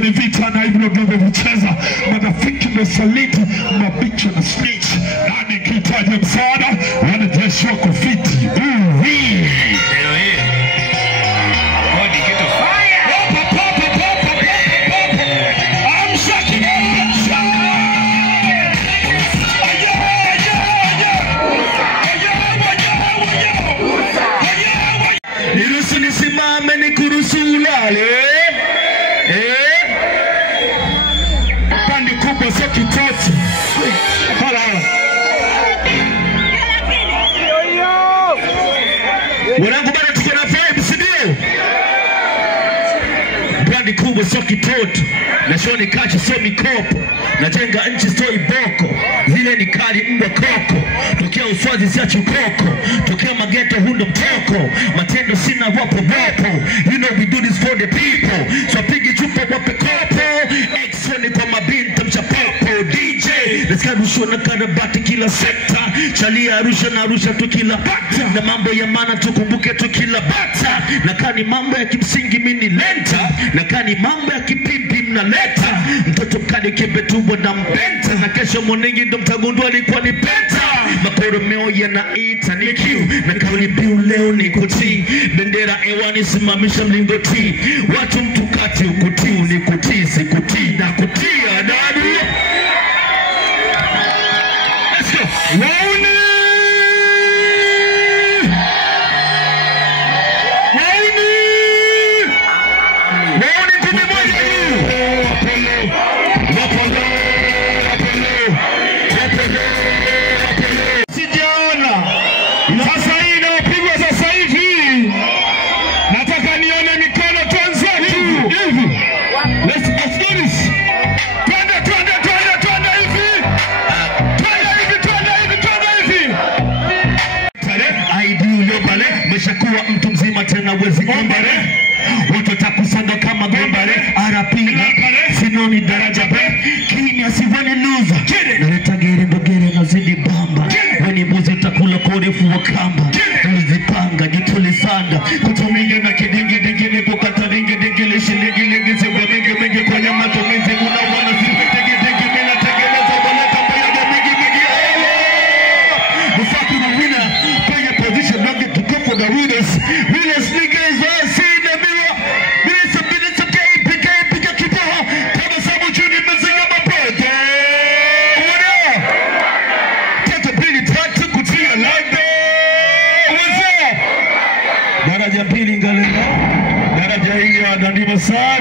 Ni vita na hivyo ndio vinacheza marafiki na saliti mabicho na snitch na nikitaja msaada wanajeshi wako fiti leo hii kodi kitu fire I'm shaking niruhusu nisimame nikuruhusu ulale Kitoti. Hala. Wanangu bado tuko na vibe, si ndio? Brandi kubwa sio kitoto. Na shoni kachi sio mikopo. Najenga nchi sio iboko. Zile ni kali mbwa koko. Tokea Uswazi sia chukoko. Tokea Magento hundo mtoko. Matendo sina wapo wapo. You know we do this for the people. So pigi chupa wape kopo. X-Ray kwa mabinta mchapopo. DJ let's go Arusha na karabati kila sekta. Chalia Arusha na Arusha tu kila bata. Na mambo ya maana tukumbuke tu kila bata. Na kani mambo ya kimsingi mini lenta. Na kani mambo ya kipipi mnaleta. Mtoto mkani kibetuwa na mbenta. Na kesho mwanengi ndo mtagundua alikuwa ni peta. Makoromeo yanaita ni kiu. Na kauli biu leo ni kuti. Bendera ewani simamisha mlingoti. Watu mtukati ukuti ni kuti sikuti na kutia dadu. Let's go. Wauni kumi moja sijaona sasa hii inapigwa sasa hivi. Nataka nione mikono tuanze hivi. Let's do this. Twende hivi. Aidio bale meshakuwa mtu mzima tena wezi ombare. Watu takusanda kama gombare. Arapila sinoni daraja be. Kimya sivani luza. Naleta gere ndo gere na zidi bamba. Weni mbuzi utakula korefu wa kamba. Tulizipanga jitulisanda. Kutuminge na kidingi dingine kukata ringi dingile shilingi lingi ziwa mingi kwa nyama tumizi muna wana sipetegi dingi mina tegeleza wala kambayaga mingi Mufaki na winner play your position not get to go for the winners niggas are seeing the mirror minutes of game pick kipaha kama sabu chuni mezinga mabrother Tata pili tatu kutia lande what's up Daraja pili ngalema Daraja hii ya Dandi Masai